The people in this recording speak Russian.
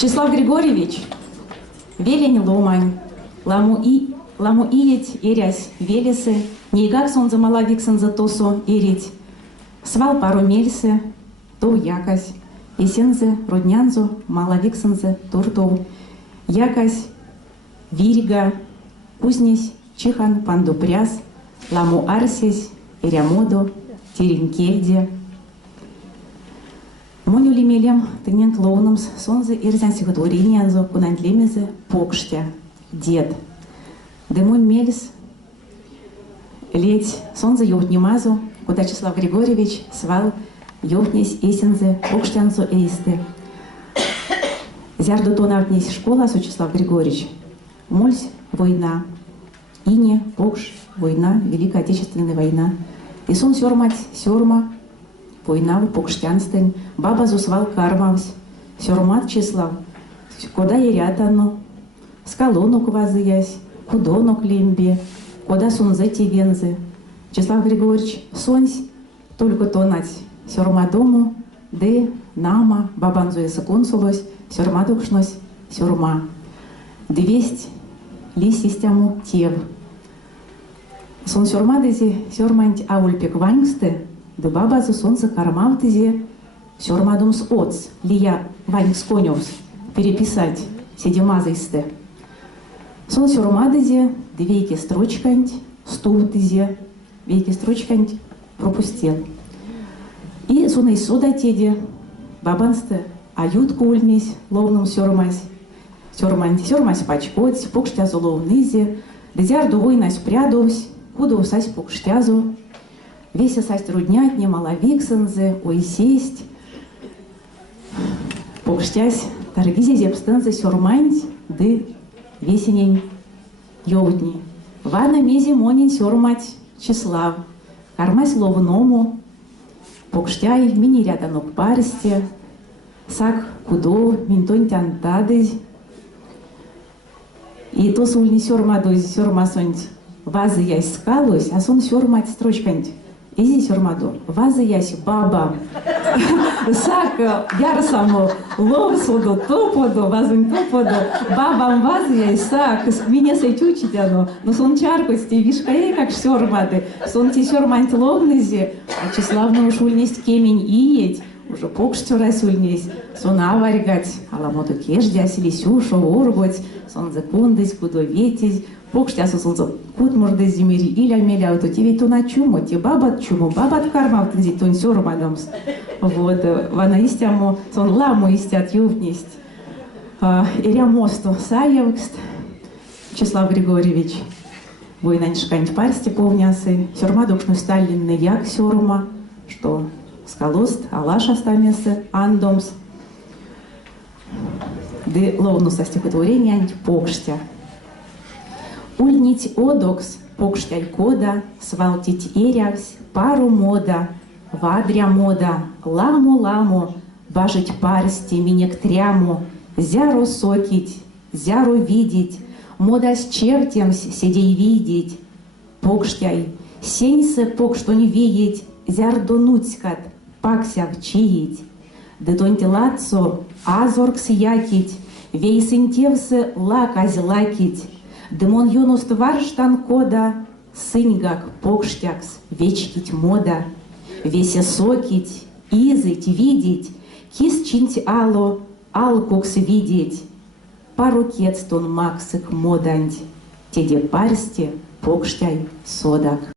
Числав Григорьевич, велень ломань, ламу иеть эрясь велесы, нейгак сонза малавиксен за тосо эрить, свал пару мельсы, то якась, есензе роднянзо малавиксензе туртов, якась вильга, кузнесь, чихан пандупряс, ламу арсесь, эрямодо, теренкельде. Моню лимелем тынен клоунумс сонзе ирзян сихотворениянзо кунантлемезе покштя, дед. Демон мельс леть сонзе ёвтнимазу, куда Числав Григорьевич свал ёвтнесь эсензе покштянзо эйсте. Зярду тонавтнесь школа со Числав Григорьевич. Мольсь война. Ине, покш, война, Великая Отечественная война. И сон сёрмать, сёрма, война в покштянстен, баба зусвал кармавсь, сёрмат Числав, кода ерятано, скалонок вазыясь, кудонок лимбе, кода сунзети вензы. Числав Григорьевич сонсь, только тонать сёрма дому, де нама, бабанзу консулось, сёрма дукшнось, сёрма. 200 лисистяму тев. Сон сёрма дезе сёрманть аульпек ваньсте, де бабазу сонце кармавтызе сёрмадумс оц, лия ванькс конёвс, переписать седемазыйсте. Сон сёрмадызе де вейке строчканть, стултызе, вейке строчканть пропустил. И сонай сода теде, бабансте ают кульнись, ловнум сёрмась, сёрмась пачкоть, покштязу ловнызе, дезяр дугойнась прядовсь, куда сась покштязу, веся сась руднять, немало виксензе, ой сесть, покштясь, торгизе зепстензе сёрманть, ды весенень ёвтни. Вана мези монень сёрмать Числав, кармась ловному, покштяй, мини ряданок парсте, сак кудо, минтонь тянтадызь, и то сульни сёрмадозь, сёрмасонть, вазы ясь скалось, а сон сёрмать строчканть. Изи сёрмадо, вазы ясь баба. Сак ярсаму ловсуду топоду, вазунь топоду, бабам вазы ясь сак, меня сайтючить оно, но сон чаркости, вишкае как сёрмады, сон ти сёрманть ловнызи, а Числавну уж ульнесть кемень иеть, уже покштюрай сульнесть, сон аваргать, аламоду кеждясь, лисюшо, урготь, сон закундысь, кудо ветись, покштясу сонзо кут морды зимери или амеля вот тебе то на чуму, те бабат чуму, бабат кармав тензи тон сёрмадамс. Вот, вана истяму, сон ламу истят ювнесть. Иря мосту саевкст, Числав Григорьевич, войнань шканить парсти полнясы, сёрма докшну сталинный як сёрма, что скалост, алаш остамесы, андомс. Де ловну со стихотворения анти покштя. Ульнить одокс, покштяй кода, свалтить эрявсь, пару мода, вадря мода, ламу, бажить парсти, минек тряму, зяру сокить, зяру видеть, мода с чертемсь сидей видеть, покштяй, сеньсе покшту не видеть, зяр донуцькат, паксяв чиить, детоньте лацо, азоркс якить, вейсентевсе лаказь лакить, демон юност варштан кода, сыньгак покштякс, вечкить мода, весе сокить, изыть, видеть, кис чинть ало, алкукс видеть, пару кетстон максык моданть, теде парсте покштяй содак.